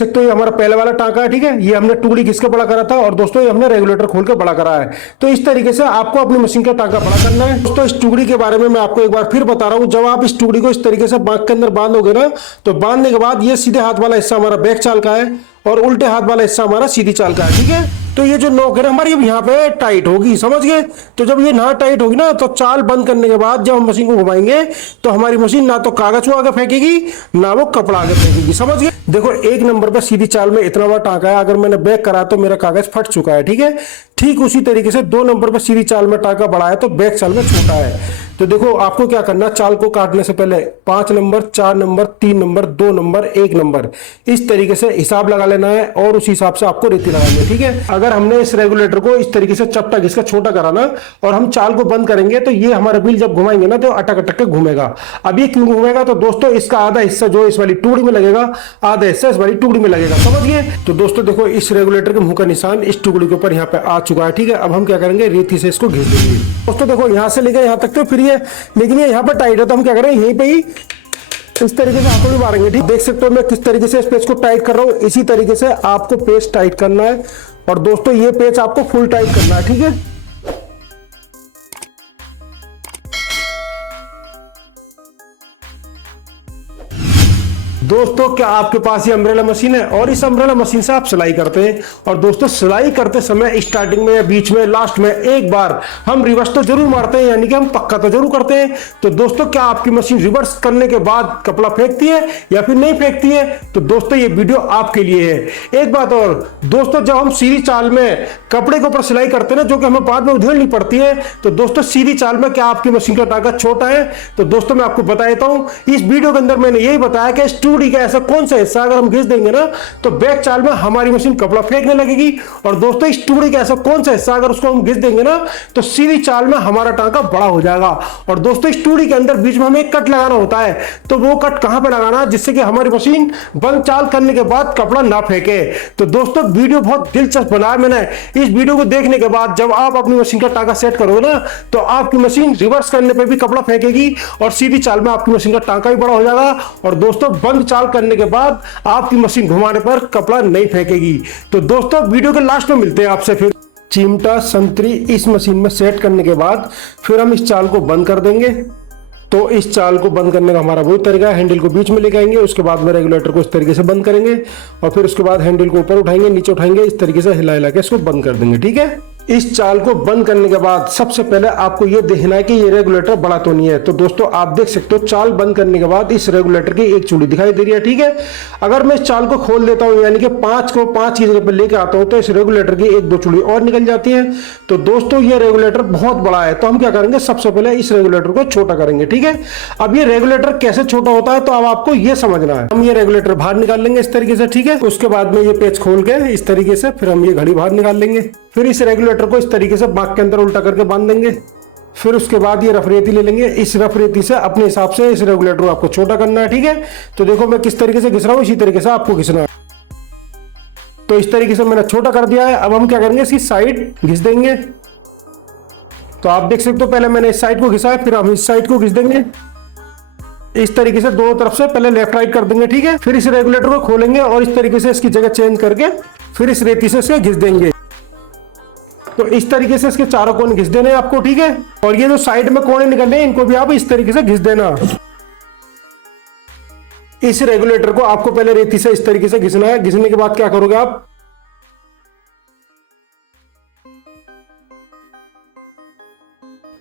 सकते हो ये हमारा पहले वाला टांका है, ठीक है। ये हमने टुकड़ी घिस के बड़ा करा था और दोस्तों ये हमने रेगुलेटर खोल के बड़ा करा है। तो इस तरीके से आपको अपनी मशीन का टांका बड़ा करना है। दोस्तों इस टुकड़ी के बारे में मैं आपको एक बार फिर बता रहा हूं, जब आप इस टुकड़ी को इस तरीके से बांक के अंदर बांधोगे ना, तो बांधने के बाद ये सीधे हाथ वाला हिस्सा हमारा बैक चाल का है और उल्टे हाथ वाला हिस्सा हमारा सीधी चाल का है, ठीक है। तो ये जो नोक है ना हमारी अब यहाँ पे टाइट होगी, समझ गए। तो जब ये ना टाइट होगी ना, तो चाल बंद करने के बाद जब हम मशीन को घुमाएंगे तो हमारी मशीन ना तो कागज को आगे फेंकेगी ना वो कपड़ा आगे फेंकेगी, समझ गए। देखो एक नंबर पे सीधी चाल में इतना बड़ा टांका है, अगर मैंने बैक करा तो मेरा कागज फट चुका है, ठीक है। ठीक उसी तरीके से 2 नंबर पे सीधी चाल में टांका बड़ा है तो बैक चाल में छोटा है। तो देखो आपको क्या करना, चाल को काटने से पहले 5 number, 4 number, 3 number, 2 number, 1 number, इस तरीके से हिसाब लगा लेना है और उस हिसाब से आपको रेती लगानी है, ठीक है। अगर हमने इस रेगुलेटर को इस तरीके से चपटा घिसका छोटा कराना और हम चाल को बंद करेंगे तो ये हमारा व्हील जब घुमाएंगे ना तो अटक अटक के घूमेगा। अब ये क्यों घूमेगा, तो दोस्तों इसका आधा हिस्सा जो इस वाली टुकड़ी में लगेगा, आधा हिस्सा इस वाली टुकड़ी में लगेगा, समझ गए। तो दोस्तों देखो इस रेगुलेटर के मुंह का निशान इस टुकड़ी के ऊपर यहाँ पे आ चुका है, ठीक है। अब हम क्या करेंगे, रेती से इसको घिस देंगे। दोस्तों देखो यहाँ से लेकर यहाँ तक तो फिर ये, लेकिन ये यहाँ पर टाइट है तो हम क्या करें, यहीं पे ही इस तरीके से हाथों भी मारेंगे, ठीक। देख सकते हो मैं किस तरीके से इस पेच को टाइट कर रहा हूँ, इसी तरीके से आपको पेच टाइट करना है। और दोस्तों ये पेच आपको फुल टाइट करना है, ठीक है। दोस्तों क्या आपके पास ये अम्ब्रेला मशीन है और इस अम्ब्रेला मशीन से आप सिलाई करते हैं, और दोस्तों सिलाई करते समय स्टार्टिंग में या बीच में लास्ट में एक बार हम रिवर्स तो जरूर मारते हैं, यानी कि हम पक्का तो जरूर करते हैं। तो दोस्तों क्या आपकी मशीन रिवर्स करने के बाद कपड़ा फेंकती है या फिर नहीं फेंकती है, तो दोस्तों ये वीडियो आपके लिए है। एक बात और दोस्तों, जब हम सीधी चाल में कपड़े के ऊपर सिलाई करते हैं ना, जो कि हमें बाद में उधेड़नी पड़ती है, तो दोस्तों सीधी चाल में क्या आपकी मशीन का टांका छोटा है, तो दोस्तों मैं आपको बता देता हूं, इस वीडियो के अंदर मैंने यही बताया कि टुकड़ी का ऐसा कौन सा हिस्सा अगर हम घिस देंगे ना तो बैक चाल में हमारी मशीन कपड़ा फेंकने लगेगी, और दोस्तों इस टुकड़ी का ऐसा कौन सा हिस्सा अगर उसको हम घिस देंगे ना तो सीधी चाल में हमारा टांका बड़ा हो जाएगा। और दोस्तों इस टुकड़ी के अंदर बीच में हमें एक कट लगाना होता है, तो वो कट कहां पे लगाना, जिससे कि हमारी मशीन बंद चाल करने के बाद कपड़ा ना फेंके। तो दोस्तों वीडियो बहुत दिलचस्प बनाया मैंने। इस वीडियो को देखने के बाद जब आप अपनी मशीन का टांका सेट करोगे ना तो आपकी मशीन रिवर्स करने पे भी कपड़ा फेंकेगी और सीधी चाल में आपकी मशीन का टांका भी बड़ा हो जाएगा, और दोस्तों बंद चाल करने के बाद आपकी मशीन घुमाने पर कपड़ा नहीं फेंकेगी। तो दोस्तों वीडियो के लास्ट में मिलते हैं आपसे। फिर चिमटा संतरी इस मशीन में सेट करने के बाद फिर हम इस चाल को बंद कर देंगे। तो इस चाल को बंद करने का हमारा वही तरीका है, हैंडल को बीच में लेके आएंगे, उसके बाद में रेगुलेटर को इस तरीके से बंद करेंगे और फिर उसके बाद हैंडल को ऊपर उठाएंगे, नीचे उठाएंगे, इस तरीके से हिला हिला के इसको बंद कर देंगे, ठीक है। इस चाल को बंद करने के बाद सबसे पहले आपको यह देखना है कि ये रेगुलेटर बड़ा तो नहीं है। तो दोस्तों आप देख सकते हो चाल बंद करने के बाद इस रेगुलेटर की एक चूड़ी दिखाई दे रही है, ठीक है। अगर मैं इस चाल को खोल देता हूं, यानी कि 5 को 5 की जगह पर लेके आता हूं, तो इस रेगुलेटर की 1-2 चूड़ी और निकल जाती है। तो दोस्तों ये रेगुलेटर बहुत बड़ा है, तो हम क्या करेंगे, सबसे पहले इस रेगुलेटर को छोटा करेंगे, ठीक है। अब ये रेगुलेटर कैसे छोटा होता है तो अब आपको ये समझना है। हम ये रेगुलेटर बाहर निकाल लेंगे इस तरीके से, ठीक है। उसके बाद में ये पेच खोल के इस तरीके से फिर हम ये घड़ी बाहर निकाल लेंगे। फिर इस रेगुलेटर को इस तरीके से बांक के अंदर उल्टा करके बांध देंगे। फिर उसके बाद ये रफरेती ले लेंगे, इस रफरेती से अपने हिसाब से इस रेगुलेटर को आपको छोटा करना है, ठीक है। तो देखो मैं किस तरीके से घिस रहा हूं, इसी तरीके से आपको घिसना है। तो इस तरीके से मैंने छोटा कर दिया है। अब हम क्या करेंगे, इसकी साइड घिस देंगे। तो आप देख सकते हो पहले मैंने इस साइड को घिसा है, फिर हम इस साइड को घिस देंगे इस तरीके से दोनों तरफ से, पहले लेफ्ट राइट कर देंगे, ठीक है। फिर इस रेगुलेटर को खोलेंगे और इस तरीके से इसकी जगह चेंज करके फिर इस रेती से इसे घिस देंगे। तो इस तरीके से इसके चारों कोने घिस देने आपको, ठीक है। और ये जो साइड में कोने निकल रहे हैं इनको भी आप इस तरीके से घिस देना। इस रेगुलेटर को आपको पहले रेती से इस तरीके से घिसना है। घिसने के बाद क्या करोगे आप,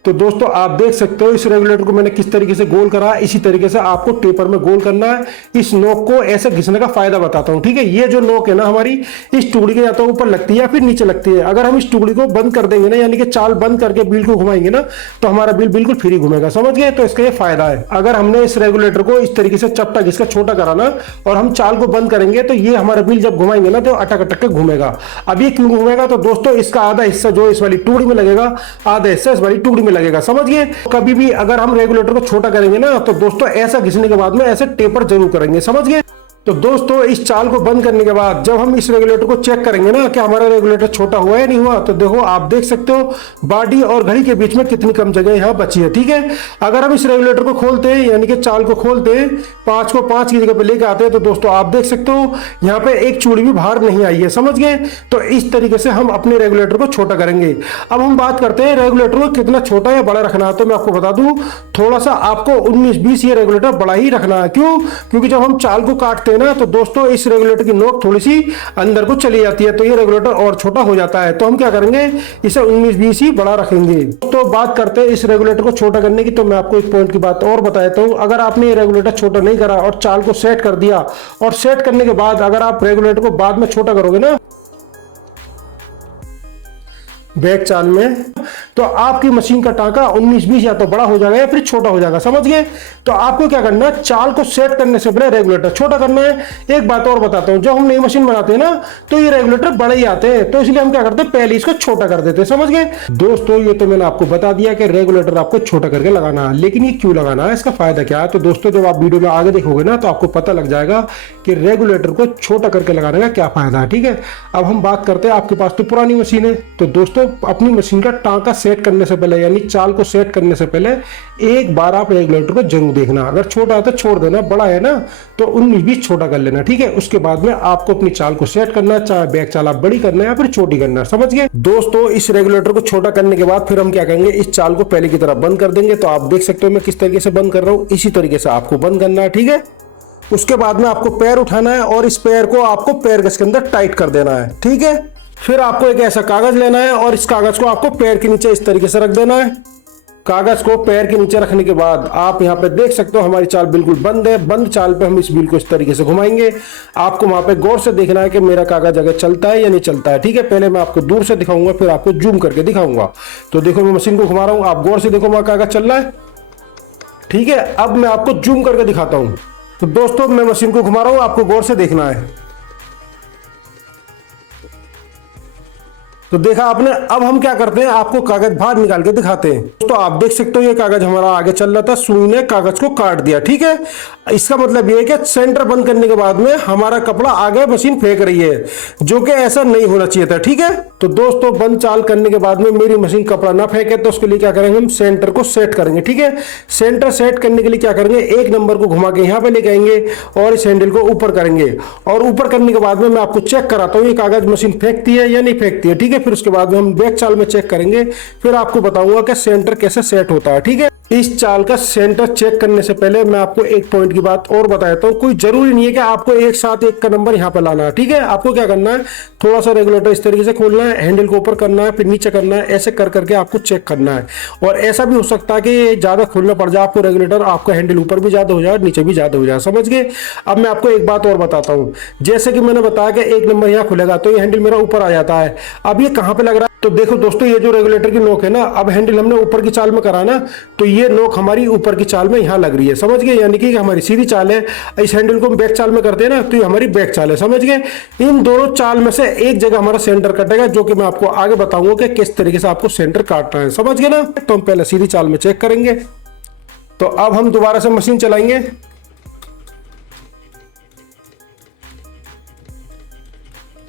तो दोस्तों आप देख सकते हो इस रेगुलेटर को मैंने किस तरीके से गोल करा, इसी तरीके से आपको टेपर में गोल करना है। इस नोक को ऐसे घिसने का फायदा बताता हूं, ठीक है। ये जो नोक है ना हमारी, इस टुकड़ी के या तो ऊपर लगती है या फिर नीचे लगती है। अगर हम इस टुकड़ी को बंद कर देंगे ना, यानी कि चाल बंद करके बिल को घुमाएंगे ना, तो हमारा बिल बिल्कुल फ्री घूमेगा, समझ गए। तो इसका ये फायदा है। अगर हमने इस रेगुलेटर को इस तरीके से चपटा घिसका छोटा कराना और हम चाल को बंद करेंगे तो ये हमारा बिल जब घुमाएंगे ना तो अटक अटक के घूमेगा। अब ये क्यों घूमेगा, तो दोस्तों इसका आधा हिस्सा जो इस वाली टुकड़ी में लगेगा, आधा हिस्सा इस वाली टुकड़ी में लगेगा, समझ गए। कभी भी अगर हम रेगुलेटर को छोटा करेंगे ना तो दोस्तों ऐसा घिसने के बाद में ऐसे टेपर जरूर करेंगे, समझ गए। तो दोस्तों इस चाल को बंद करने के बाद जब हम इस रेगुलेटर को चेक करेंगे ना कि हमारा रेगुलेटर छोटा हुआ है नहीं हुआ, तो देखो आप देख सकते हो बॉडी और घड़ी के बीच में कितनी कम जगह यहाँ बची है। ठीक है, अगर हम इस रेगुलेटर को खोलते हैं यानी कि चाल को खोलते हैं, 5 को 5 की जगह पे लेके आते हैं, तो दोस्तों आप देख सकते हो यहाँ पे एक चूड़ी भी बाहर नहीं आई है, समझ गए। तो इस तरीके से हम अपने रेगुलेटर को छोटा करेंगे। अब हम बात करते हैं रेगुलेटर को कितना छोटा या बड़ा रखना है। तो मैं आपको बता दूं, थोड़ा सा आपको 19-20 ये रेगुलेटर बड़ा ही रखना है। क्यों? क्योंकि जब हम चाल को काटते हैं ना, तो दोस्तों इस रेगुलेटर की नोक थोड़ी सी अंदर को चली जाती है, तो ये रेगुलेटर और छोटा हो जाता है। तो हम क्या करेंगे, इसे 19-20 ही बड़ा रखेंगे। तो बात करते हैं इस रेगुलेटर को छोटा करने की। तो मैं आपको एक पॉइंट की बात और बता देता हूं, अगर आपने ये रेगुलेटर छोटा नहीं करा और चाल को सेट कर दिया, और सेट करने के बाद अगर आप रेगुलेटर को बाद में छोटा करोगे ना बैक चाल में, तो आपकी मशीन का टांका 19-20 या तो बड़ा हो जाएगा या फिर छोटा हो जाएगा, समझ गए। तो आपको क्या करना है, चाल को सेट करने से पहले रेगुलेटर छोटा करना है। एक बात और बताता हूं, जब हम नई मशीन बनाते हैं ना, तो ये रेगुलेटर बड़े ही आते हैं, तो इसलिए हम क्या करते हैं, पहले इसको छोटा कर देते हैं, समझ गए। दोस्तों ये तो मैंने आपको बता दिया कि रेगुलेटर आपको छोटा करके लगाना है, लेकिन ये क्यों लगाना है, इसका फायदा क्या है। तो दोस्तों जब आप वीडियो में आगे देखोगे ना, तो आपको पता लग जाएगा कि रेगुलेटर को छोटा करके लगाने का क्या फायदा है। ठीक है, अब हम बात करते हैं, आपके पास तो पुरानी मशीन है, तो दोस्तों अपनी मशीन का टांका सेट करने से पहले यानी चाल को सेट करने से पहले एक बार आप रेगुलेटर को जरूर देखना। अगर छोटा है तो छोड़ देना, बड़ा है ना तो 19-20 छोटा कर लेना। ठीक है, उसके बाद में आपको अपनी चाल को सेट करना, चाहे बैक चाल आप बड़ी करना है या फिर छोटी करना है, समझ गए। दोस्तों इस रेगुलेटर को छोटा करने के बाद फिर हम क्या करेंगे, इस चाल को पहले की तरह बंद कर देंगे। तो आप देख सकते हो मैं किस तरीके से बंद कर रहा हूं, इसी तरीके से आपको बंद करना है। ठीक है, उसके बाद में आपको पैर उठाना है और इस पैर को आपको पैर के अंदर टाइट कर देना है। ठीक है, फिर आपको एक ऐसा कागज लेना है और इस कागज को आपको पैर के नीचे इस तरीके से रख देना है। कागज को पैर के नीचे रखने के बाद आप यहाँ पे देख सकते हो हमारी चाल बिल्कुल बंद है। बंद चाल पे हम इस व्हील को इस तरीके से घुमाएंगे। आपको वहां पे गौर से देखना है कि मेरा कागज अगर चलता है या नहीं चलता है। ठीक है, पहले मैं आपको दूर से दिखाऊंगा, फिर आपको जूम करके दिखाऊंगा। तो देखो मैं मशीन को घुमा रहा हूँ, आप गौर से देखो वहां कागज चल रहा है। ठीक है, अब मैं आपको जूम करके दिखाता हूँ। तो दोस्तों मैं मशीन को घुमा रहा हूँ, आपको गौर से देखना है। तो देखा आपने। अब हम क्या करते हैं, आपको कागज बाहर निकाल के दिखाते हैं। तो आप देख सकते हो ये कागज हमारा आगे चल रहा था, सुई ने कागज को काट दिया। ठीक है, इसका मतलब ये है कि सेंटर बंद करने के बाद में हमारा कपड़ा आगे मशीन फेंक रही है, जो कि ऐसा नहीं होना चाहिए था। ठीक है, तो दोस्तों बंद चाल करने के बाद में मेरी मशीन कपड़ा ना फेंके, तो उसके लिए क्या करेंगे, हम सेंटर को सेट करेंगे। ठीक है, सेंटर सेट करने के लिए क्या करेंगे, एक नंबर को घुमा के यहाँ पे लेके आएंगे और इस हैंडल को ऊपर करेंगे। और ऊपर करने के बाद में मैं आपको चेक कराता हूँ ये कागज मशीन फेंकती है या नहीं फेंकती है। ठीक है, फिर उसके बाद में हम बैक चाल में चेक करेंगे, फिर आपको बताऊंगा कि सेंटर कैसे सेट होता है। ठीक है, इस चाल का सेंटर चेक करने से पहले मैं आपको एक पॉइंट की बात और बता देता हूं। कोई जरूरी नहीं है कि आपको एक साथ एक का नंबर यहां पर लाना है। ठीक है, आपको क्या करना है, थोड़ा सा रेगुलेटर इस तरीके से खोलना है, हैंडल को ऊपर करना है, फिर नीचे करना है, ऐसे कर करके आपको चेक करना है। और ऐसा भी हो सकता है कि ज्यादा खोलना पड़ जाए आपको रेगुलेटर, आपका हैंडल ऊपर भी ज्यादा हो जाए नीचे भी ज्यादा हो जाए, समझ गए। अब मैं आपको एक बात और बताता हूं, जैसे कि मैंने बताया कि एक नंबर यहां खुलेगा तो ये हैंडल मेरा ऊपर आ जाता है। अब ये कहां पर लग रहा है, तो देखो दोस्तों ये जो रेगुलेटर की नोक है ना, अब हैंडल हमने ऊपर की चाल में करा ना, तो ये नोक हमारी ऊपर की चाल में यहां लग रही है, समझ गए। यानी कि हमारी सीधी चाल है, इस हैंडल को हम बैक चाल में करते हैं ना, तो ये हमारी बैक चाल है, समझ गए। इन दोनों चाल में से एक जगह हमारा सेंटर कटेगा, जो कि मैं आपको आगे बताऊंगा कि किस तरीके से आपको सेंटर काटना है, समझ गए ना। तो हम पहले सीधी चाल में चेक करेंगे। तो अब हम दोबारा से मशीन चलाएंगे।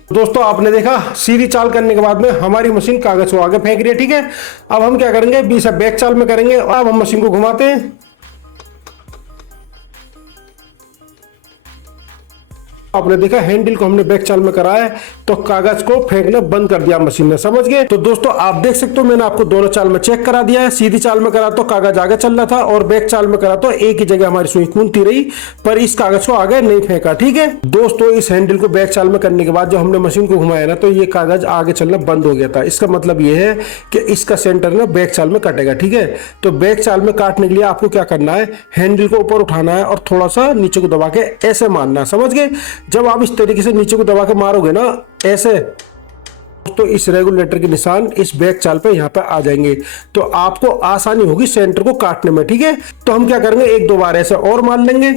दोस्तों आपने देखा सीधी चाल करने के बाद में हमारी मशीन कागज को आगे फेंक रही है। ठीक है, अब हम क्या करेंगे, बीच बैक चाल में करेंगे और अब हम मशीन को घुमाते हैं। आपने देखा हैंडल को हमने बैक चाल में कराया तो कागज को फेंकना बंद कर दिया मशीन ने, समझ गए। तो दोस्तों आप देख सकते हो मैंने आपको दोनों चाल में चेक करा दिया है। सीधी चाल में करा तो कागज आगे चल रहा था और बैक चाल में करा तो एक ही जगह हमारी सुई कूदती रही, पर इस कागज को आगे नहीं फेंका। ठीक है दोस्तों, इस हैंडल को बैक चाल में करने के बाद जब हमने मशीन को घुमाया ना, तो ये कागज आगे चलना बंद हो गया था। इसका मतलब ये है कि इसका सेंटर ना बैक चाल में कटेगा। ठीक है, तो बैक चाल में काटने के लिए आपको क्या करना है, हैंडल को ऊपर उठाना है और थोड़ा सा नीचे को दबा के ऐसे मारना है, समझ गए। जब आप इस तरीके से नीचे को दबा के मारोगे ना ऐसे, तो इस रेगुलेटर के निशान इस बैक चाल पे यहाँ पे आ जाएंगे, तो आपको आसानी होगी सेंटर को काटने में। ठीक है, तो हम क्या करेंगे, एक दो बार ऐसे और मार लेंगे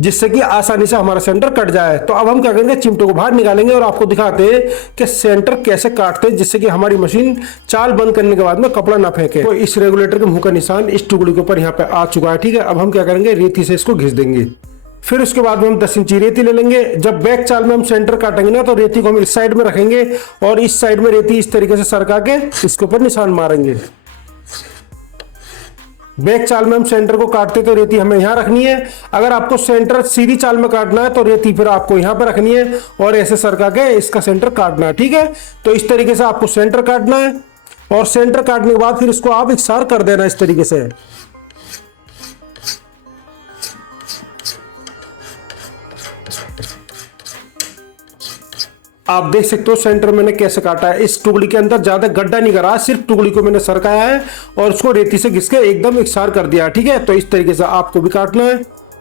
जिससे कि आसानी से हमारा सेंटर कट जाए। तो अब हम क्या करेंगे, चिमटे को बाहर निकालेंगे और आपको दिखाते हैं कि सेंटर कैसे काटते हैं, जिससे कि हमारी मशीन चाल बंद करने के बाद में कपड़ा ना फेंके। तो इस रेगुलेटर के मुंह का निशान इस टुकड़ी के ऊपर यहाँ पे आ चुका है। ठीक है, अब हम क्या करेंगे, रेती से इसको घिस देंगे। फिर उसके बाद में हम 10 इंची रेती ले लेंगे। जब बैक चाल में हम सेंटर काटेंगे ना तो रेती को हम इस साइड में रखेंगे और इस साइड में रेती इस तरीके से सरका के इसके ऊपर निशान मारेंगे। बैक चाल में हम सेंटर को काटते तो रेती हमें यहां रखनी है। अगर आपको सेंटर सीधी चाल में काटना है तो रेती फिर आपको यहां पर रखनी है और ऐसे सरका के इसका सेंटर काटना है। ठीक है, तो इस तरीके से आपको सेंटर काटना है और सेंटर काटने के बाद फिर इसको आप इकसार कर देना इस तरीके से। आप देख सकते हो सेंटर मैंने कैसे काटा है। इस टुकड़ी के अंदर ज्यादा गड्ढा नहीं करा, सिर्फ टुकड़ी को मैंने सरकाया है और उसको रेती से घिस के एकदम इकसार कर दिया। ठीक है, तो इस तरीके से आपको भी काटना है।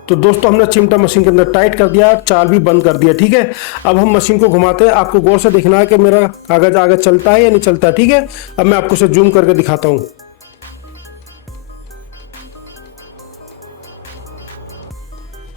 तो दोस्तों हमने चिमटा मशीन के अंदर टाइट कर दिया, चाल भी बंद कर दिया। ठीक है, अब हम मशीन को घुमाते हैं। आपको गौर से देखना है कि मेरा कागज आगे चलता है या नहीं चलता। ठीक है, अब मैं आपको इसे जूम करके दिखाता हूं।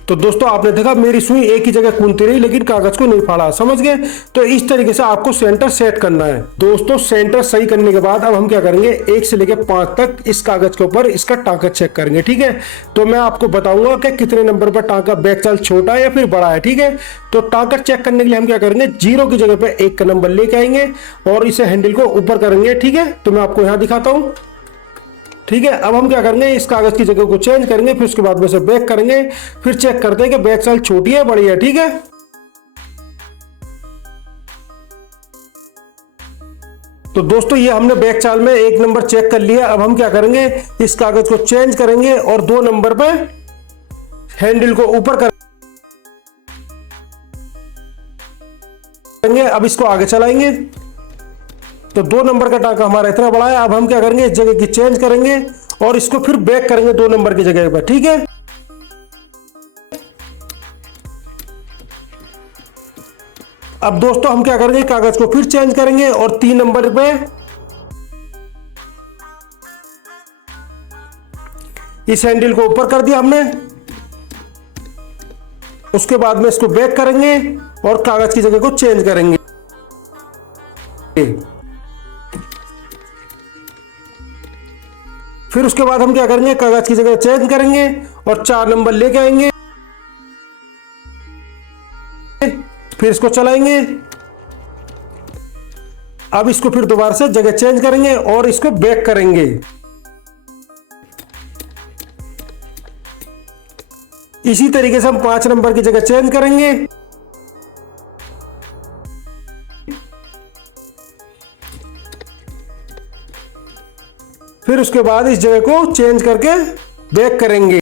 तो दोस्तों आपने देखा मेरी सुई एक ही जगह कूदती रही लेकिन कागज को नहीं फाड़ा। समझ गए? तो इस तरीके से आपको सेंटर सेट करना है। दोस्तों सेंटर सही करने के बाद अब हम क्या करेंगे, 1 से लेकर 5 तक इस कागज के ऊपर इसका टांका चेक करेंगे। ठीक है, तो मैं आपको बताऊंगा कि कितने नंबर पर टांका बैक चाल छोटा है या फिर बड़ा है। ठीक है, तो टांका चेक करने के लिए हम क्या करेंगे, 0 की जगह पर 1 का नंबर लेके आएंगे और इसे हैंडल को ऊपर करेंगे। ठीक है, तो मैं आपको यहां दिखाता हूं। ठीक है, अब हम क्या करेंगे, इस कागज की जगह को चेंज करेंगे, फिर उसके बाद में से बैक करेंगे, फिर चेक करते हैं कि बैक चाल छोटी है बड़ी है। ठीक है, तो दोस्तों ये हमने बैक चाल में 1 नंबर चेक कर लिया। अब हम क्या करेंगे, इस कागज को चेंज करेंगे और 2 नंबर पे हैंडल को ऊपर करेंगे। अब इसको आगे चलाएंगे तो 2 नंबर का टांका हमारा इतना बड़ा है। अब हम क्या करेंगे, इस जगह की चेंज करेंगे और इसको फिर बैक करेंगे 2 नंबर की जगह पर। ठीक है, अब दोस्तों हम क्या करेंगे, कागज को फिर चेंज करेंगे और 3 नंबर पे इस हैंडल को ऊपर कर दिया हमने। उसके बाद में इसको बैक करेंगे और कागज की जगह को चेंज करेंगे। फिर उसके बाद हम क्या करेंगे, कागज की जगह चेंज करेंगे और 4 नंबर लेके आएंगे, फिर इसको चलाएंगे। अब इसको फिर दोबारा से जगह चेंज करेंगे और इसको बैक करेंगे। इसी तरीके से हम 5 नंबर की जगह चेंज करेंगे। फिर उसके बाद इस जगह को चेंज करके बैक करेंगे।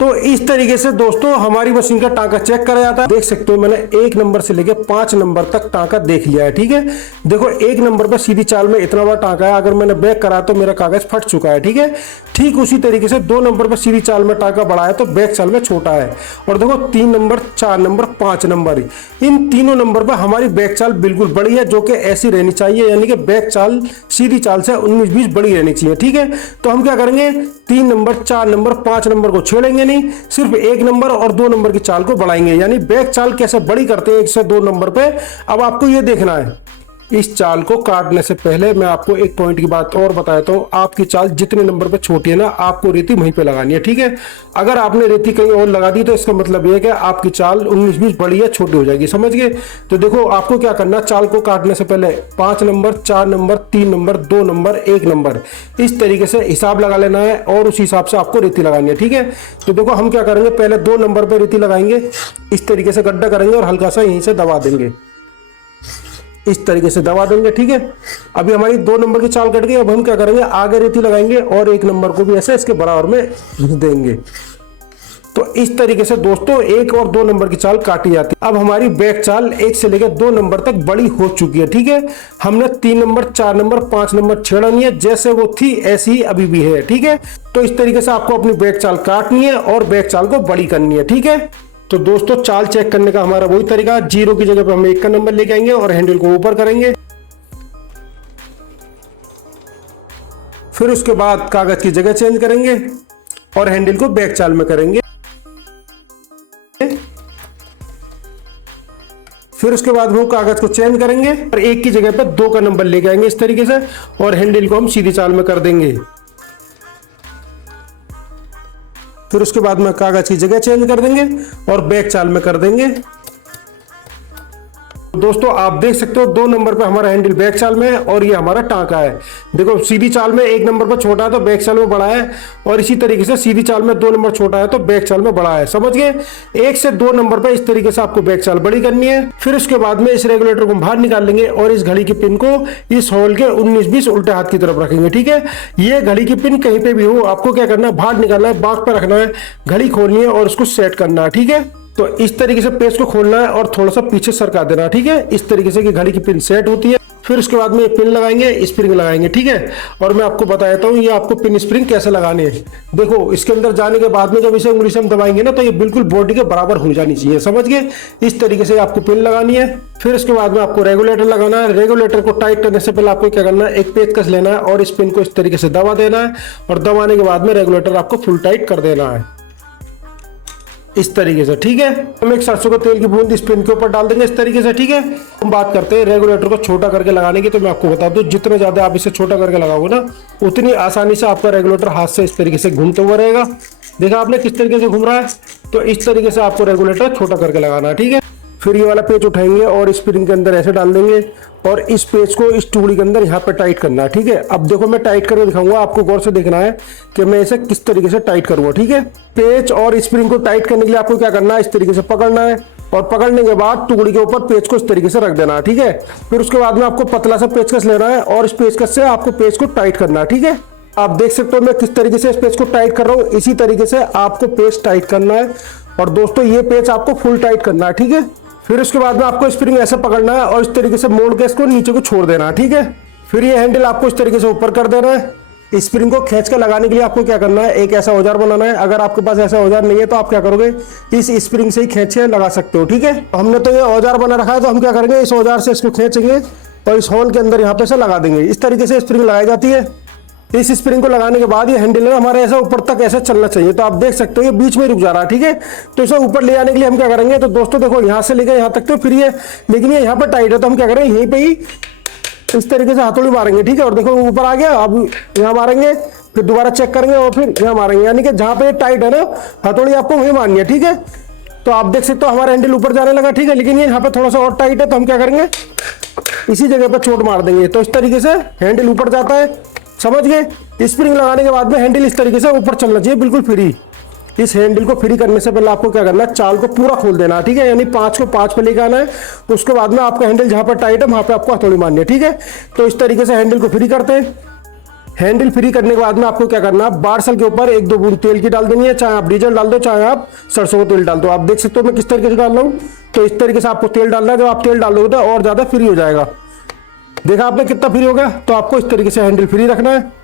तो इस तरीके से दोस्तों हमारी मशीन का टांका चेक करा जाता है। देख सकते हो मैंने 1 नंबर से लेकर 5 नंबर तक टांका देख लिया है। ठीक है, देखो 1 नंबर पर सीधी चाल में इतना बड़ा टांका है, अगर मैंने बैक करा तो मेरा कागज फट चुका है। ठीक है, ठीक उसी तरीके से 2 नंबर पर सीधी चाल में टांका बड़ा है तो बैक चाल में छोटा है। और देखो 3 नंबर, 4 नंबर, 5 नंबर, इन तीनों नंबर पर हमारी बैक चाल बिल्कुल बड़ी है, जो कि ऐसी रहनी चाहिए, यानी कि बैक चाल सीधी चाल से 19-20 बड़ी रहनी चाहिए। ठीक है, तो हम क्या करेंगे, 3 नंबर, 4 नंबर, 5 नंबर को छेड़ेंगे नहीं, सिर्फ 1 नंबर और 2 नंबर की चाल को बढ़ाएंगे। यानी बैक चाल कैसे बड़ी करते हैं 1 से 2 नंबर पे, अब आपको ये देखना है। इस चाल को काटने से पहले मैं आपको एक पॉइंट की बात और बताता हूं, आपकी चाल जितने नंबर पे छोटी है ना, आपको रेती वहीं पे लगानी है। ठीक है, अगर आपने रेती कहीं और लगा दी तो इसका मतलब ये है कि आपकी चाल 19-20 बड़ी है, छोटी हो जाएगी। समझ गए? तो देखो आपको क्या करना, चाल को काटने से पहले 5 number, 4 number, 3 number, 2 number, 1 number, इस तरीके से हिसाब लगा लेना है और उस हिसाब से आपको रेती लगानी है। ठीक है, तो देखो हम क्या करेंगे, पहले 2 नंबर पर रेती लगाएंगे, इस तरीके से गड्ढा करेंगे और हल्का सा यहीं से दबा देंगे, इस तरीके से दबा देंगे। ठीक है, अभी हमारी 2 नंबर की चाल कट गई। अब हम क्या करेंगे, आगे रेती लगाएंगे और 1 नंबर को भी ऐसे इसके बराबर में घिस देंगे। तो इस तरीके से दोस्तों 1 और 2 नंबर की चाल काटी जाती है। अब हमारी बैक चाल 1 से लेकर 2 नंबर तक बड़ी हो चुकी है। ठीक है, हमने 3 नंबर, 4 नंबर, 5 नंबर छेड़ा नहीं है, जैसे वो थी ऐसी ही अभी भी है। ठीक है, तो इस तरीके से आपको अपनी बैक चाल काटनी है और बैक चाल को बड़ी करनी है। ठीक है, तो दोस्तों चाल चेक करने का हमारा वही तरीका, 0 की जगह पर हम 1 का नंबर लेके आएंगे और हैंडल को ऊपर करेंगे। फिर उसके बाद कागज की जगह चेंज करेंगे और हैंडल को बैक चाल में करेंगे। फिर उसके बाद हम कागज को चेंज करेंगे और 1 की जगह पर 2 का नंबर लेके आएंगे इस तरीके से और हैंडल को हम सीधी चाल में कर देंगे। फिर उसके बाद में कागज की जगह चेंज कर देंगे और बैक चाल में कर देंगे। दोस्तों आप देख सकते हो 2 नंबर पे हमारा हैंडल बैक चाल में है और ये हमारा टांका है। देखो सीधी चाल में 1 नंबर पर छोटा है तो बैक चाल में बड़ा है, और इसी तरीके से सीधी चाल में 2 नंबर छोटा है तो बैक चाल में बड़ा है। समझ गए? 1 से 2 नंबर पे इस तरीके से आपको बैक चाल बड़ी करनी है। फिर उसके बाद में इस रेगुलेटर को बाहर निकाल लेंगे और इस घड़ी की पिन को इस होल के 19-20 उल्टे हाथ की तरफ रखेंगे। ठीक है, ये घड़ी की पिन कहीं पे भी हो, आपको क्या करना है, बाहर निकालना है, बाग पर रखना है, घड़ी खोलनी है और उसको सेट करना है। ठीक है, तो इस तरीके से पेच को खोलना है और थोड़ा सा पीछे सरका देना। ठीक है, इस तरीके से कि घड़ी की पिन सेट होती है। फिर उसके बाद में ये पिन लगाएंगे, स्प्रिंग लगाएंगे। ठीक है, और मैं आपको बता देता हूँ ये आपको पिन स्प्रिंग कैसे लगाने हैं। देखो इसके अंदर जाने के बाद में जब इसे उंगली से हम दबाएंगे ना तो ये बिल्कुल बॉडी के बराबर हो जानी चाहिए। समझ गए? इस तरीके से आपको पिन लगानी है। फिर उसके बाद में आपको रेगुलेटर लगाना है। रेगुलेटर को टाइट करने से पहले आपको क्या करना है, एक पेचकस लेना है और इस पिन को इस तरीके से दबा देना है, और दबाने के बाद में रेगुलेटर आपको फुल टाइट कर देना है इस तरीके से। ठीक है, हम एक सरसों के तेल की बूंद इस पिन के ऊपर डाल देंगे इस तरीके से। ठीक है, हम बात करते हैं रेगुलेटर को छोटा करके लगाने की। तो मैं आपको बता दूं जितना ज्यादा आप इसे छोटा करके लगाओगे ना उतनी आसानी से आपका रेगुलेटर हाथ से इस तरीके से घूमते हुआ रहेगा। देखा आपने किस तरीके से घूम रहा है? तो इस तरीके से आपको रेगुलेटर छोटा करके लगाना है। ठीक है, फिर ये वाला पेच उठाएंगे और स्प्रिंग के अंदर ऐसे डाल देंगे और इस पेच को इस टुकड़ी के अंदर यहाँ पे टाइट करना है। ठीक है, अब देखो मैं टाइट करके दिखाऊंगा, आपको गौर से देखना है कि मैं इसे किस तरीके से टाइट करूंगा। ठीक है, पेच और स्प्रिंग को टाइट करने के लिए आपको क्या करना है, इस तरीके से पकड़ना है और पकड़ने के बाद टुकड़ी के ऊपर पेच को इस तरीके से रख देना है। ठीक है, फिर उसके बाद में आपको पतला सा पेचकस लेना है और इस पेचकस से आपको पेच को टाइट करना है। ठीक है, आप देख सकते हो मैं किस तरीके से इस पेच को टाइट कर रहा हूँ, इसी तरीके से आपको पेच टाइट करना है। और दोस्तों ये पेच आपको फुल टाइट करना है। ठीक है, फिर उसके बाद में आपको स्प्रिंग ऐसे पकड़ना है और इस तरीके से मोड़ के इसको नीचे को छोड़ देना है। ठीक है, फिर ये हैंडल आपको इस तरीके से ऊपर कर देना है। स्प्रिंग को खींच कर लगाने के लिए आपको क्या करना है, एक ऐसा औजार बनाना है। अगर आपके पास ऐसा औजार नहीं है तो आप क्या करोगे, इस स्प्रिंग से ही खींच के लगा सकते हो। ठीक है, हमने तो ये औजार बना रखा है तो हम क्या करेंगे, इस औजार से इसको खींचेंगे और इस होल के अंदर यहाँ पे से लगा देंगे। इस तरीके से स्प्रिंग लगाई जाती है। इस स्प्रिंग को लगाने के बाद ये हैंडल है हमारा ऐसा ऊपर तक ऐसा चलना चाहिए। तो आप देख सकते हो ये बीच में रुक जा रहा है। ठीक है, तो इसे ऊपर ले जाने के लिए हम क्या करेंगे, तो दोस्तों देखो यहाँ से लेकर यहाँ तक तो फिर ये, लेकिन ये यहाँ पर टाइट है तो हम क्या करेंगे, यहीं पे ही इस तरीके से हथौड़ी मारेंगे। ठीक है, और देखो ऊपर आ गया, अब यहाँ मारेंगे, फिर दोबारा चेक करेंगे और फिर यहाँ मारेंगे, यानी कि जहाँ पे टाइट है ना हथौड़ी आपको वहीं मारनी है। ठीक है, तो आप देख सकते हो हमारा हैंडल ऊपर जाने लगा। ठीक है, लेकिन ये यहाँ पे थोड़ा सा और टाइट है तो हम क्या करेंगे, इसी जगह पर चोट मार देंगे। तो इस तरीके से हैंडल ऊपर जाता है। समझ गए? स्प्रिंग लगाने के बाद में हैंडल इस तरीके से ऊपर चलना चाहिए, बिल्कुल फ्री। इस हैंडल को फ्री करने से पहले आपको क्या करना है, चाल को पूरा खोल देना है। ठीक है, यानी 5 को 5 पे लेकर आना है। उसके बाद में आपका हैंडल जहां पर टाइट है वहां पे आपको हथौड़ी मारनी है। ठीक है, तो इस तरीके से हैंडल को फ्री करते हैं। हैंडल फ्री करने के बाद में आपको क्या करना है, बारसल के ऊपर 1-2 बूंद तेल की डाल देनी है। चाहे आप डीजल डाल दो, चाहे आप सरसों का तेल डाल दो। आप देख सकते हो मैं किस तरीके से डाल रहा हूँ। तो इस तरीके से आपको तेल डालना है। जब आप तेल डाल दोगे तो और ज्यादा फ्री हो जाएगा। देखा आपने कितना फ्री हो गया? तो आपको इस तरीके से हैंडल फ्री रखना है।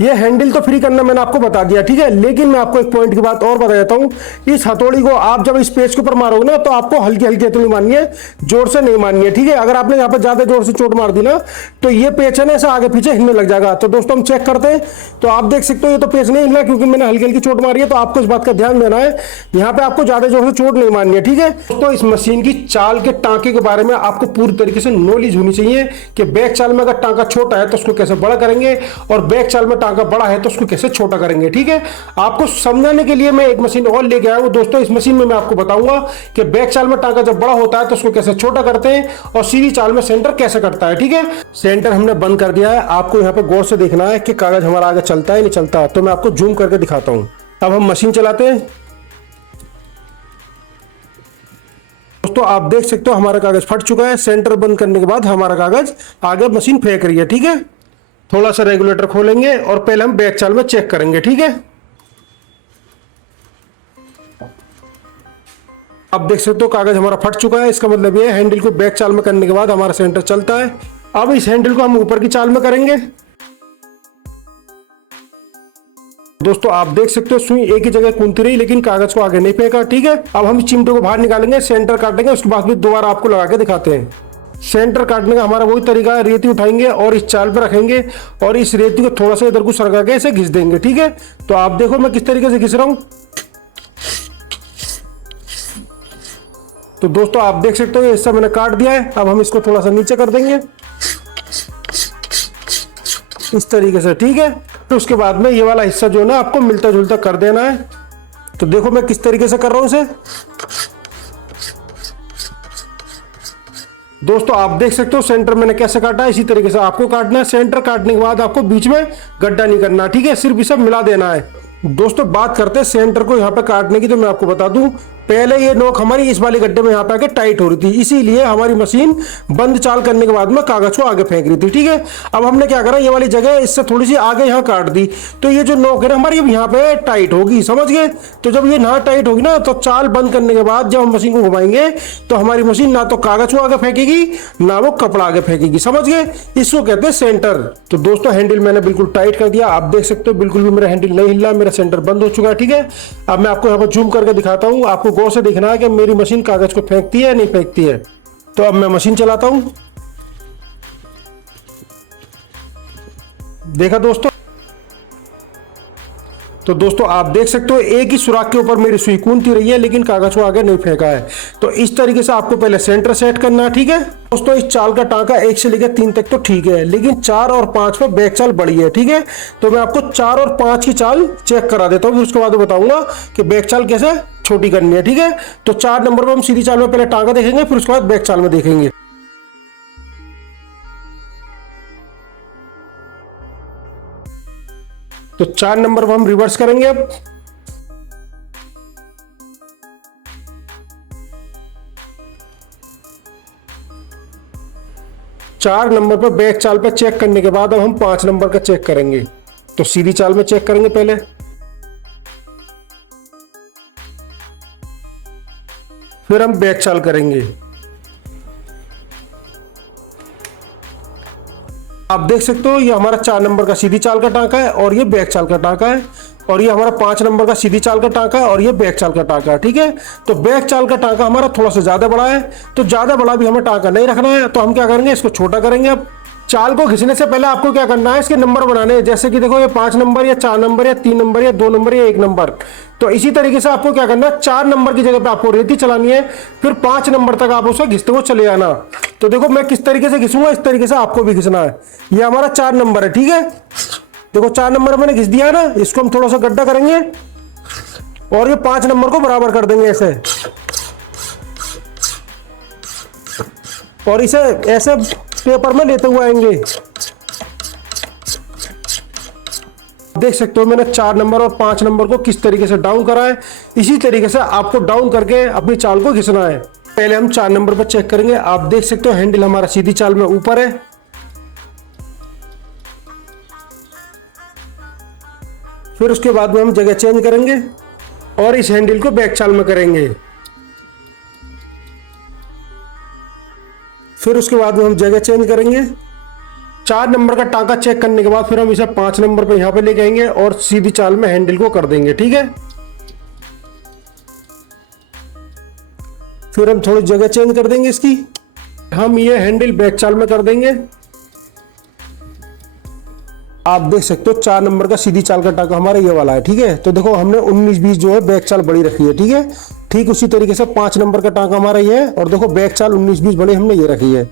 ये हैंडल तो फ्री करना मैंने आपको बता दिया। ठीक है, लेकिन मैं आपको एक पॉइंट की बात और बता देता हूं। इस हथौड़ी को आप जब इस पेच के ऊपर मारोगे ना तो आपको हल्की हल्की हथौड़ी मारनी है, जोर से नहीं मारनी है। ठीक है, अगर आपने यहाँ पर ज्यादा जोर से चोट मार दी ना तो ये पेच है ना ऐसा आगे पीछे हिलने लग जाएगा। तो दोस्तों हम चेक करते हैं। तो आप देख सकते हो ये तो पेच नहीं हिलना क्योंकि मैंने हल्की हल्की चोट मारी है। तो आपको इस बात का ध्यान देना है, यहाँ पे आपको ज्यादा जोर से चोट नहीं मारनी है। ठीक है, तो इस मशीन की चाल के टांके के बारे में आपको पूरी तरीके से नॉलेज होनी चाहिए कि बैक चाल में अगर टांका छोटा है तो उसको कैसे बड़ा करेंगे और बैक चाल में टांका बड़ा है तो उसको कैसे छोटा करेंगे। ठीक है, आपको समझाने के लिए मैं एक मशीन और लेके आया हूं दोस्तों। इस मशीन में मैं आपको बताऊंगा कि बैक चाल में टांका जब बड़ा होता है तो उसको कैसे छोटा करते हैं और सीधी चाल में सेंटर कैसे करता है। ठीक है, सेंटर हमने बंद कर दिया है। आपको यहाँ पे गौर से देखना है कि कागज हमारा आगे चलता है नहीं चलता। तो मैं आपको जूम करके दिखाता हूं। अब हम मशीन चलाते हैं। दोस्तों आप देख सकते हो हमारा कागज फट चुका है। सेंटर बंद करने के बाद हमारा कागज आगे मशीन फेंक रही है। ठीक है, थोड़ा सा रेगुलेटर खोलेंगे और पहले हम बैक चाल में चेक करेंगे। ठीक है, आप देख सकते हो कागज हमारा फट चुका है। इसका मतलब ये हैंडल को बैक चाल में करने के बाद हमारा सेंटर चलता है। अब इस हैंडल को हम ऊपर की चाल में करेंगे। दोस्तों आप देख सकते हो सुई एक ही जगह कूदती रही लेकिन कागज को आगे नहीं फेंका। ठीक है, अब हम इस चिमटे को बाहर निकालेंगे, सेंटर काटेंगे, उसके बाद भी दोबारा आपको लगा के दिखाते हैं। सेंटर काटने का हमारा वही तरीका है। रेती उठाएंगे और इस चाल पे रखेंगे और इस रेती को थोड़ा सा इधर को सरका के इसे घिस देंगे। ठीक है, तो आप देखो मैं किस तरीके से घिस रहा हूं। तो दोस्तों आप देख सकते हो ये हिस्सा मैंने काट दिया है। अब हम इसको थोड़ा सा नीचे कर देंगे इस तरीके से। ठीक है, तो उसके बाद में ये वाला हिस्सा जो है ना आपको मिलता जुलता कर देना है। तो देखो मैं किस तरीके से कर रहा हूं इसे। दोस्तों आप देख सकते हो सेंटर मैंने कैसे काटा है, इसी तरीके से आपको काटना है। सेंटर काटने के बाद आपको बीच में गड्ढा नहीं करना, ठीक है, सिर्फ इसे मिला देना है। दोस्तों बात करते हैं सेंटर को यहाँ पे काटने की, तो मैं आपको बता दूं पहले ये नोक हमारी इस वाले गड्ढे में यहाँ पे आके टाइट हो रही थी, इसीलिए हमारी मशीन बंद चाल करने के बाद में कागज को आगे फेंक रही थी, ठीक है। अब हमने क्या करा, ये वाली जगह इससे थोड़ी सी आगे यहाँ काट दी, तो ये जो नोक है ना हमारी अब यहाँ पे टाइट होगी, समझ गए। तो जब ये यहाँ टाइट होगी ना, तो चाल बंद करने के बाद जब हम मशीन को घुमाएंगे तो हमारी मशीन ना तो कागज को आगे फेंकेगी ना वो कपड़ा आगे फेंकेगी, समझ गए। इसको कहते हैं सेंटर। तो दोस्तों हैंडल मैंने बिल्कुल टाइट कर दिया, आप देख सकते हो बिल्कुल भी मेरा हैंडल नहीं हिल रहा, मेरा सेंटर बंद हो चुका है, ठीक है। अब मैं आपको यहाँ पर जूम करके दिखाता हूँ, आपको गौर से देखना है कि मेरी मशीन कागज को फेंकती है या नहीं फेंकती है। तो अब मैं मशीन चलाता हूं, देखा दोस्तों। तो दोस्तों आप देख सकते हो एक ही सुराख के ऊपर मेरी सुई कूदती रही है, लेकिन कागज को आगे नहीं फेंका है। तो इस तरीके से आपको पहले सेंटर सेट करना है, ठीक है दोस्तों। इस चाल का टांका 1 से लेकर 3 तक तो ठीक है, लेकिन 4 और 5 पे बैक चाल बड़ी है, ठीक है। तो मैं आपको 4 और 5 की चाल चेक करा देता हूं, फिर उसके बाद बताऊंगा कि बैक चाल कैसे छोटी करनी है, ठीक है। तो 4 नंबर पर हम सीधी चाल में पहले टांका देखेंगे, फिर उसके बाद बैक चाल में देखेंगे। तो 4 नंबर पर हम रिवर्स करेंगे। अब 4 नंबर पर बैक चाल पे चेक करने के बाद अब हम 5 नंबर का चेक करेंगे। तो सीधी चाल में चेक करेंगे पहले, फिर हम बैक चाल करेंगे। आप देख सकते हो ये हमारा 4 नंबर का सीधी चाल का टांका है और ये बैक चाल का टांका है, और ये हमारा 5 नंबर का सीधी चाल का टांका है और ये बैक चाल का टांका है, ठीक है। तो बैक चाल का टांका हमारा थोड़ा सा ज्यादा बड़ा है, तो ज्यादा बड़ा भी हमें टांका नहीं रखना है, तो हम क्या करेंगे, इसको छोटा करेंगे। अब चाल को घिसने से पहले आपको क्या करना है, इसके नंबर बनाने हैं। जैसे कि देखो ये 5 नंबर या 4 नंबर या 3 नंबर या 2 नंबर या 1 नंबर। तो इसी तरीके से आपको क्या करना है, 4 नंबर की जगह पे आपको रेती चलानी है, फिर 5 नंबर तक आप उसे घिसते हुए चले जाना। तो देखो मैं किस तरीके से घिसूंगा, इस तरीके से आपको भी घिसना है। ये हमारा 4 नंबर है, ठीक है। देखो 4 नंबर मैंने घिस दिया है ना, इसको हम थोड़ा सा गड्ढा करेंगे और ये 5 नंबर को बराबर कर देंगे ऐसे, और इसे ऐसे पेपर में लेते हुए आएंगे। देख सकते हो मैंने 4 नंबर और 5 नंबर को किस तरीके से डाउन करा है। इसी तरीके से आपको डाउन करके अपनी चाल को घिसना है। पहले हम 4 नंबर पर चेक करेंगे। आप देख सकते हो हैंडल हमारा सीधी चाल में ऊपर है, फिर उसके बाद में हम जगह चेंज करेंगे और इस हैंडल को बैक चाल में करेंगे। फिर उसके बाद में हम जगह चेंज करेंगे। 4 नंबर का टांका चेक करने के बाद फिर हम इसे 5 नंबर पे यहां पे लेके आएंगे और सीधी चाल में हैंडल को कर देंगे, ठीक है। फिर हम थोड़ी जगह चेंज कर देंगे इसकी, हम ये हैंडल बैक चाल में कर देंगे। आप देख सकते हो 4 नंबर का सीधी चाल का टांका हमारा ये वाला है, ठीक है। तो देखो हमने 19-20 जो है बैक चाल बड़ी रखी है, ठीक है। ठीक उसी तरीके से 5 नंबर का टांका हमारा ये है, और देखो बैक चाल 19-20 बड़ी हमने ये रखी है।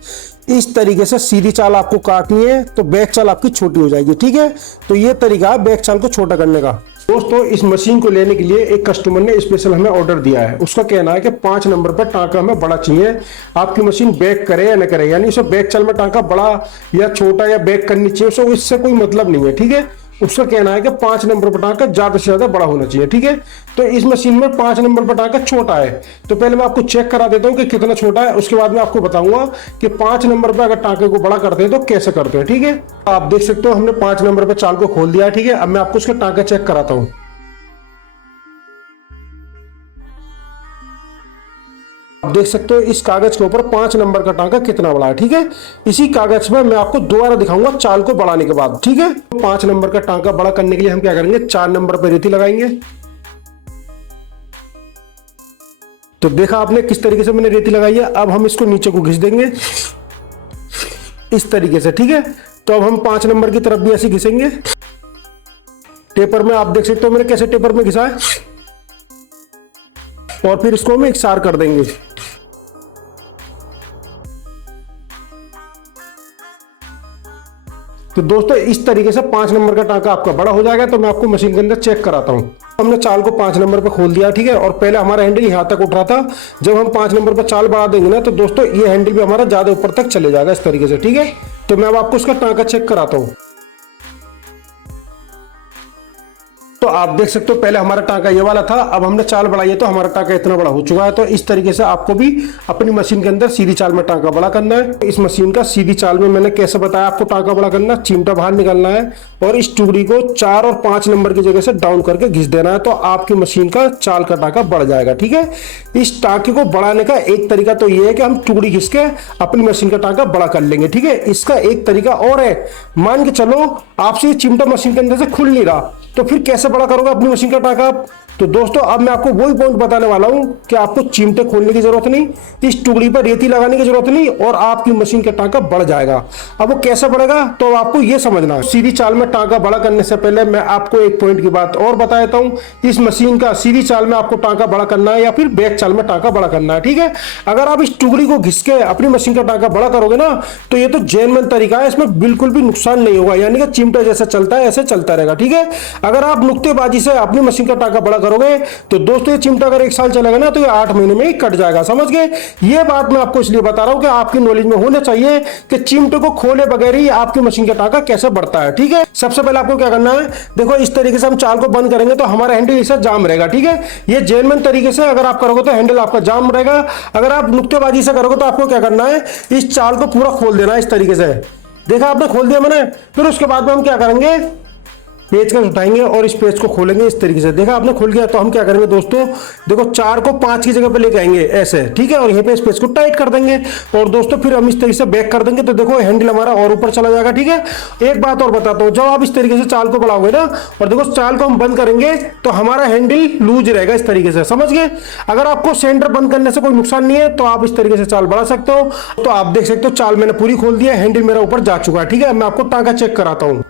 इस तरीके से सीधी चाल आपको काटनी है तो बैक चाल आपकी छोटी हो जाएगी, ठीक है। तो ये तरीका है बैक चाल को छोटा करने का। दोस्तों इस मशीन को लेने के लिए एक कस्टमर ने स्पेशल हमें ऑर्डर दिया है। उसका कहना है कि 5 नंबर पर टांका हमें बड़ा चाहिए, आपकी मशीन बैक करे या न करे, यानी उसे बैक चाल में टांका बड़ा या छोटा या बैक करनी चाहिए, उसको इससे कोई मतलब नहीं है, ठीक है। उसका कहना है कि 5 नंबर पर टांका ज्यादा से ज्यादा बड़ा होना चाहिए, ठीक है। तो इस मशीन में 5 नंबर पर टांका छोटा है, तो पहले मैं आपको चेक करा देता हूं कि कितना छोटा है, उसके बाद मैं आपको बताऊंगा कि 5 नंबर पर अगर टांके को बड़ा करते हैं तो कैसे करते हैं, ठीक है। आप देख सकते हो हमने 5 नंबर पर चाल को खोल दिया है, ठीक है। अब मैं आपको उसका टांका चेक कराता हूं। आप देख सकते हो इस कागज के ऊपर 5 नंबर का टांका कितना बड़ा है, ठीक है। इसी कागज में मैं आपको दोबारा दिखाऊंगा चाल को बढ़ाने के बाद, ठीक है। 5 नंबर का टांका बड़ा करने के लिए हम क्या करेंगे, 4 नंबर पर रेती लगाएंगे। तो देखा आपने किस तरीके से मैंने रेती लगाई है। अब हम इसको नीचे को घिस देंगे इस तरीके से, ठीक है। तो अब हम 5 नंबर की तरफ भी ऐसे घिसेंगे टेपर में। आप देख सकते हो मैंने कैसे टेपर में घिसा है, और फिर इसको हम इकसार कर देंगे। तो दोस्तों इस तरीके से 5 नंबर का टांका आपका बड़ा हो जाएगा। तो मैं आपको मशीन के अंदर चेक कराता हूं। हमने चाल को 5 नंबर पे खोल दिया, ठीक है। और पहले हमारा हैंडल यहाँ तक उठ रहा था, जब हम 5 नंबर पे चाल बढ़ा देंगे ना तो दोस्तों ये हैंडल भी हमारा ज्यादा ऊपर तक चले जाएगा इस तरीके से, ठीक है। तो मैं अब आपको इसका टांका चेक कराता हूँ। तो आप देख सकते हो पहले हमारा टांका ये वाला था, अब हमने चाल बढ़ाई है तो हमारा टांका इतना बड़ा हो चुका है। तो इस तरीके से आपको भी अपनी मशीन के अंदर सीधी चाल में टांका बड़ा करना है। इस मशीन का सीधी चाल में मैंने कैसे बताया आपको टांका बड़ा करना, चिमटा बाहर निकालना है और इस टुकड़ी को 4 और 5 नंबर की जगह से डाउन करके घिस देना है, तो आपकी मशीन का चाल का टांका बढ़ जाएगा, ठीक है। इस टांके को बढ़ाने का एक तरीका तो ये है कि हम टुकड़ी घिस के अपनी मशीन का टांका बड़ा कर लेंगे, ठीक है। इसका एक तरीका और है, मान के चलो आपसे ये चिमटा मशीन के अंदर से खुल नहीं रहा, तो फिर कैसे बड़ा करोगे अपनी मशीन का टांका। तो दोस्तों अब मैं आपको वही पॉइंट बताने वाला हूं कि आपको चिमटे खोलने की जरूरत नहीं, इस टुकड़ी पर रेती लगाने की जरूरत नहीं और आपकी मशीन का टांका बढ़ जाएगा। अब वो कैसे बढ़ेगा तो आपको ये समझना है। सीधी चाल में टांका बड़ा करने से पहले मैं आपको एक पॉइंट की बात और बता देता हूं, इस मशीन का सीधी चाल में आपको टांका बड़ा करना है या फिर बैक चाल में टांका बड़ा करना है, ठीक है। अगर आप इस टुकड़ी को घिस के अपनी मशीन का टांका बड़ा करोगे ना तो ये तो जेन्युइन तरीका है, इसमें बिल्कुल भी नुकसान नहीं होगा, यानी कि चिमटा जैसा चलता है ऐसे चलता रहेगा, ठीक है। अगर आप नुक्तेबाजी से अपनी मशीन का टांका बड़ा करोगे तो दोस्तों ये चिमटा अगर 1 साल चलेगा ना तो ये 8 महीने में ही कट जाएगा, समझ गए। ये बात मैं आपको इसलिए बता रहा हूं कि आपकी नॉलेज में होना चाहिए कि चिमटे को खोले बगैर ही आपकी मशीन का टांका कैसे बढ़ता है, ठीक है। सबसे पहले आपको क्या करना है, देखो इस तरीके से हम चाल को बंद करेंगे तो हमारा हैंडल इसे जाम रहेगा, ठीक है। ये जेन्युइन तरीके से अगर आप करोगे तो हैंडल आपका जाम रहेगा। अगर आप नुक्तेबाजी से करोगे तो आपको क्या करना है, इस चाल को पूरा खोल देना है इस तरीके से। देखा आपने खोल दिया मैंने, फिर उसके बाद में हम क्या करेंगे, पेज का उठाएंगे और इस पेज को खोलेंगे इस तरीके से। देखा आपने खोल गया, तो हम क्या करेंगे दोस्तों, देखो 4 को 5 की जगह पे लेके आएंगे ऐसे, ठीक है। और यहीं पे इस पेज को टाइट कर देंगे और दोस्तों फिर हम इस तरीके से बैक कर देंगे तो देखो हैंडल हमारा और ऊपर चला जाएगा, ठीक है। एक बात और बताता हूँ, जब आप इस तरीके से चाल को बढ़ाओगे ना और देखो चाल को हम बंद करेंगे तो हमारा हैंडल लूज रहेगा इस तरीके से, समझ गए। अगर आपको सेंटर बंद करने से कोई नुकसान नहीं है तो आप इस तरीके से चाल बढ़ा सकते हो। तो आप देख सकते हो चाल मैंने पूरी खोल दिया, हैंडल मेरा ऊपर जा चुका है, ठीक है। मैं आपको टांका चेक कराता हूँ।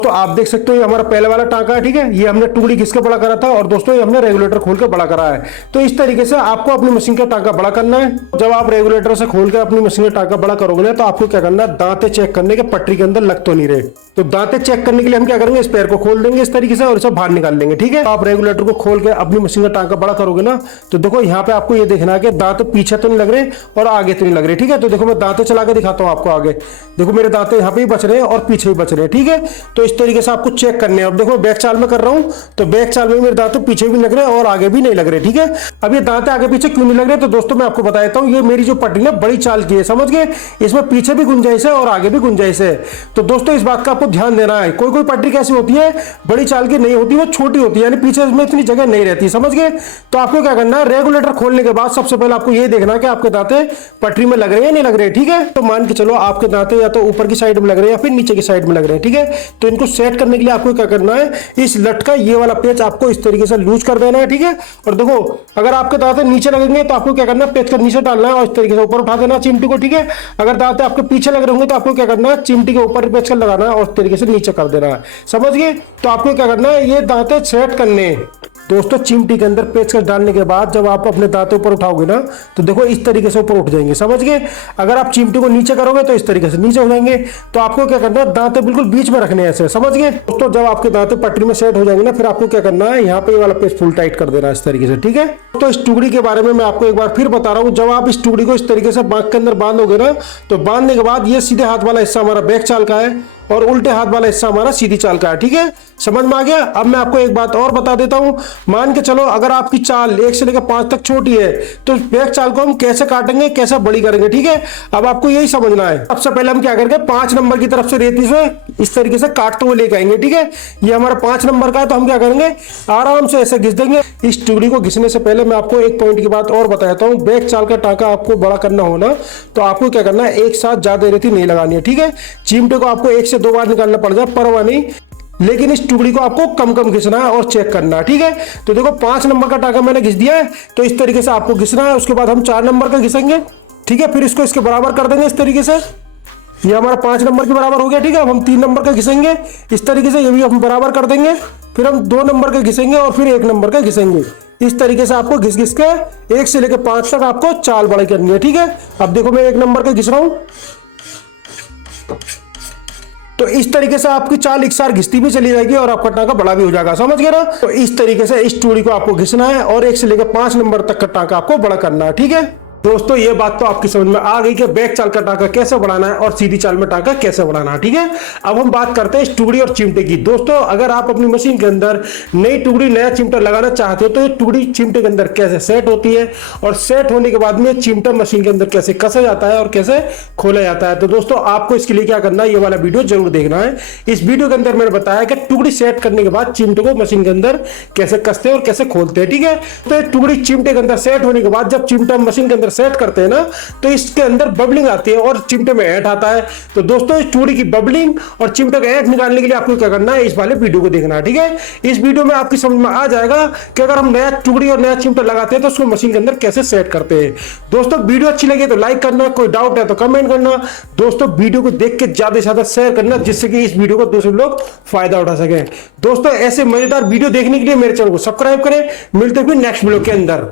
तो आप देख सकते हो ये हमारा पहले वाला टांका है, ठीक है। ये हमने टुकड़ी घिस के बड़ा करा था और दोस्तों ये हमने रेगुलेटर खोल के बड़ा करा है। तो इस तरीके से आपको अपनी मशीन का टांका बड़ा करना है। जब आप रेगुलेटर से खोल के अपनी मशीन का टांका बड़ा करोगे ना तो आपको क्या करना है, दांते चेक करने के पटरी के अंदर लग तो नहीं रहे। तो दांते चेक करने के लिए हम क्या करेंगे, इस पैर को खोल देंगे इस तरीके से और इसे बाहर निकाल लेंगे, ठीक है। आप रेगुलेटर को खोल के अपनी मशीन का टांका बड़ा करोगे ना तो देखो यहाँ पे आपको ये देखना है कि दांत पीछे तो नहीं लग रहे और आगे तो नहीं लग रहे, ठीक है। तो देखो मैं दांते चला के दिखाता हूँ आपको, आगे देखो मेरे दांते यहाँ पे ही बच रहे हैं और पीछे ही बच रहे हैं, ठीक है। तो इस तरीके से आपको चेक करने हैं। अब देखो बैक चाल में कर रहा हूं तो बैक चाल में मेरे दांत पीछे भी लग रहे हैं और आगे भी नहीं लग रहे, ठीक है। अब ये दांत आगे पीछे क्यों नहीं लग रहे, तो दोस्तों मैं आपको बता देता हूं, ये मेरी जो पटरी है बड़ी चाल की है, समझ गए। इसमें पीछे भी गुंजाइश है और आगे भी गुंजाइश है। तो दोस्तों इस बात का आपको ध्यान देना है। कोई कोई पटरी कैसी होती है, बड़ी चाल की नहीं होती, वो छोटी होती है, यानी पीछे इसमें इतनी जगह नहीं रहती, समझ गए। तो आपको क्या करना है, रेगुलेटर खोलने के बाद सबसे पहले आपको ये देखना है कि आपके दांते पटरी में लग रहे हैं या नहीं लग रहे, ठीक है। तो मान के चलो आपके दांते या तो ऊपर की साइड में लग रहे हैं या फिर नीचे की साइड में लग रहे हैं, ठीक है। तो इनको सेट करने के लिए आपको क्या करना है, इस लट का ये वाला पेच आपको इस तरीके से लूज कर देना है, ठीक है। और देखो अगर आपके दांत नीचे लगेंगे तो आपको क्या करना है, पेच का नीचे डालना है और इस तरीके से ऊपर उठा देना चिमटी को, ठीक है। अगर दांत आपके पीछे लग रहे होंगे तो आपको क्या करना है, चिमटी के ऊपर पेच का लगाना है और इस तरीके से नीचे कर देना है, समझ गए। तो आपको क्या करना है, ये दांत सेट करने दोस्तों चिमटी के अंदर पेचकस डालने के बाद जब आप अपने दांतों ऊपर उठाओगे ना तो देखो इस तरीके से ऊपर उठ जाएंगे, समझ गए। अगर आप चिमटी को नीचे करोगे तो इस तरीके से नीचे हो जाएंगे। तो आपको क्या करना है, दांत बिल्कुल बीच में रखने हैं ऐसे, समझ गए दोस्तों। जब आपके दांत पटरी में सेट हो जाएंगे ना फिर आपको क्या करना है, यहाँ पे ये वाला पेच फुल टाइट कर देना है इस तरीके से, ठीक है। तो इस टुकड़ी के बारे में मैं आपको एक बार फिर बता रहा हूँ। जब आप इस टुकड़ी को इस तरीके से बांक के अंदर बांधोगे ना तो बांधने के बाद ये सीधे हाथ वाला हिस्सा हमारा बैक चाल का है और उल्टे हाथ वाला हिस्सा हमारा सीधी चाल का है, ठीक है। समझ में आ गया। अब मैं आपको एक बात और बता देता हूं, मान के चलो अगर आपकी चाल 1 से लेकर 5 तक छोटी है तो बैक चाल को हम कैसे काटेंगे, कैसे बड़ी करेंगे, ठीक है। अब आपको यही समझना है। सबसे पहले हम क्या करेंगे, 5 नंबर की तरफ से रेती से इस तरीके से काटते हुए लेके आएंगे, ठीक है। ये हमारा 5 नंबर का है तो हम क्या करेंगे, आराम से ऐसे घिस देंगे। इस टुकड़ी को घिसने से पहले मैं आपको एक पॉइंट की बात और बता देता हूँ। बैक चाल का टांका आपको बड़ा करना हो ना तो आपको क्या करना है, एक साथ ज्यादा रेती नहीं लगानी है, ठीक है। चिमटे को आपको 1 से 2 बार निकालना पड़ जाए परवाह नहीं, लेकिन इस टुकड़ी को आपको कम कम घिसना है और चेक करना है, ठीक है। तो देखो 5 नंबर का टांका मैंने घिस दिया है तो इस तरीके से आपको घिसना है। उसके बाद हम 4 नंबर का घिसेंगे, ठीक है। फिर इसको इसके बराबर कर देंगे इस तरीके से, ये हमारा 5 नंबर के बराबर हो गया, ठीक है। अब हम 3 नंबर का घिसेंगे इस तरीके से, ये भी हम बराबर कर देंगे। फिर हम 2 नंबर का घिसेंगे और फिर 1 नंबर का घिसेंगे। इस तरीके से आपको घिस घिस के 1 से लेकर 5 तक आपको चाल बड़ी करनी है, ठीक है। अब देखो मैं 1 नंबर का घिस रहा हूं, तो इस तरीके से आपकी चाल एक सार घिसती भी चली जाएगी और आपका टांका बड़ा भी हो जाएगा, समझ गए ना। तो इस तरीके से इस चूड़ी को आपको घिसना है और 1 से लेकर 5 नंबर तक का टांका आपको बड़ा करना है, ठीक है। दोस्तों ये बात तो आपकी समझ में आ गई कि बैक चाल का टांका कैसे बढ़ाना है और सीधी चाल में टांका कैसे बढ़ाना है, ठीक है। अब हम बात करते हैं इस टुकड़ी और चिमटे की। दोस्तों अगर आप अपनी मशीन के अंदर नई टुकड़ी नया चिमटा लगाना चाहते हो तो ये टुकड़ी चिमटे के अंदर कैसे सेट होती है और सेट होने के बाद में चिमटा मशीन के अंदर कैसे कसा जाता है और कैसे खोला जाता है, तो दोस्तों आपको इसके लिए क्या करना है, ये वाला वीडियो जरूर देखना है। इस वीडियो के अंदर मैंने बताया कि टुकड़ी सेट करने के बाद चिमटे को मशीन के अंदर कैसे कसते हैं और कैसे खोलते हैं, ठीक है। तो टुकड़ी चिमटे के अंदर सेट होने के बाद जब चिमटा मशीन के अंदर सेट करते हैं ना तो इसके अंदर बबलिंग आती है और चिमटे में ऐंठ आता है। तो दोस्तों इस चूड़ी की बबलिंग और चिमटे का ऐंठ निकालने के लिए आपको क्या करना है, इस वाले वीडियो को देखना है, ठीक है। इस वीडियो में आपकी समझ में आ जाएगा कि अगर हम नया चूड़ी और नया चिमटा लगाते हैं तो उसको मशीन के अंदर कैसे सेट करते हैं। दोस्तों वीडियो अच्छी लगे तो लाइक करना, कोई डाउट है तो कमेंट करना। दोस्तों वीडियो को देख के ज्यादा से ज्यादा शेयर करना जिससे कि इस वीडियो को दूसरे लोग फायदा उठा सकें। दोस्तों ऐसे मजेदार वीडियो देखने के लिए मेरे चैनल को सब्सक्राइब करें। मिलते हैं नेक्स्ट वीडियो के अंदर।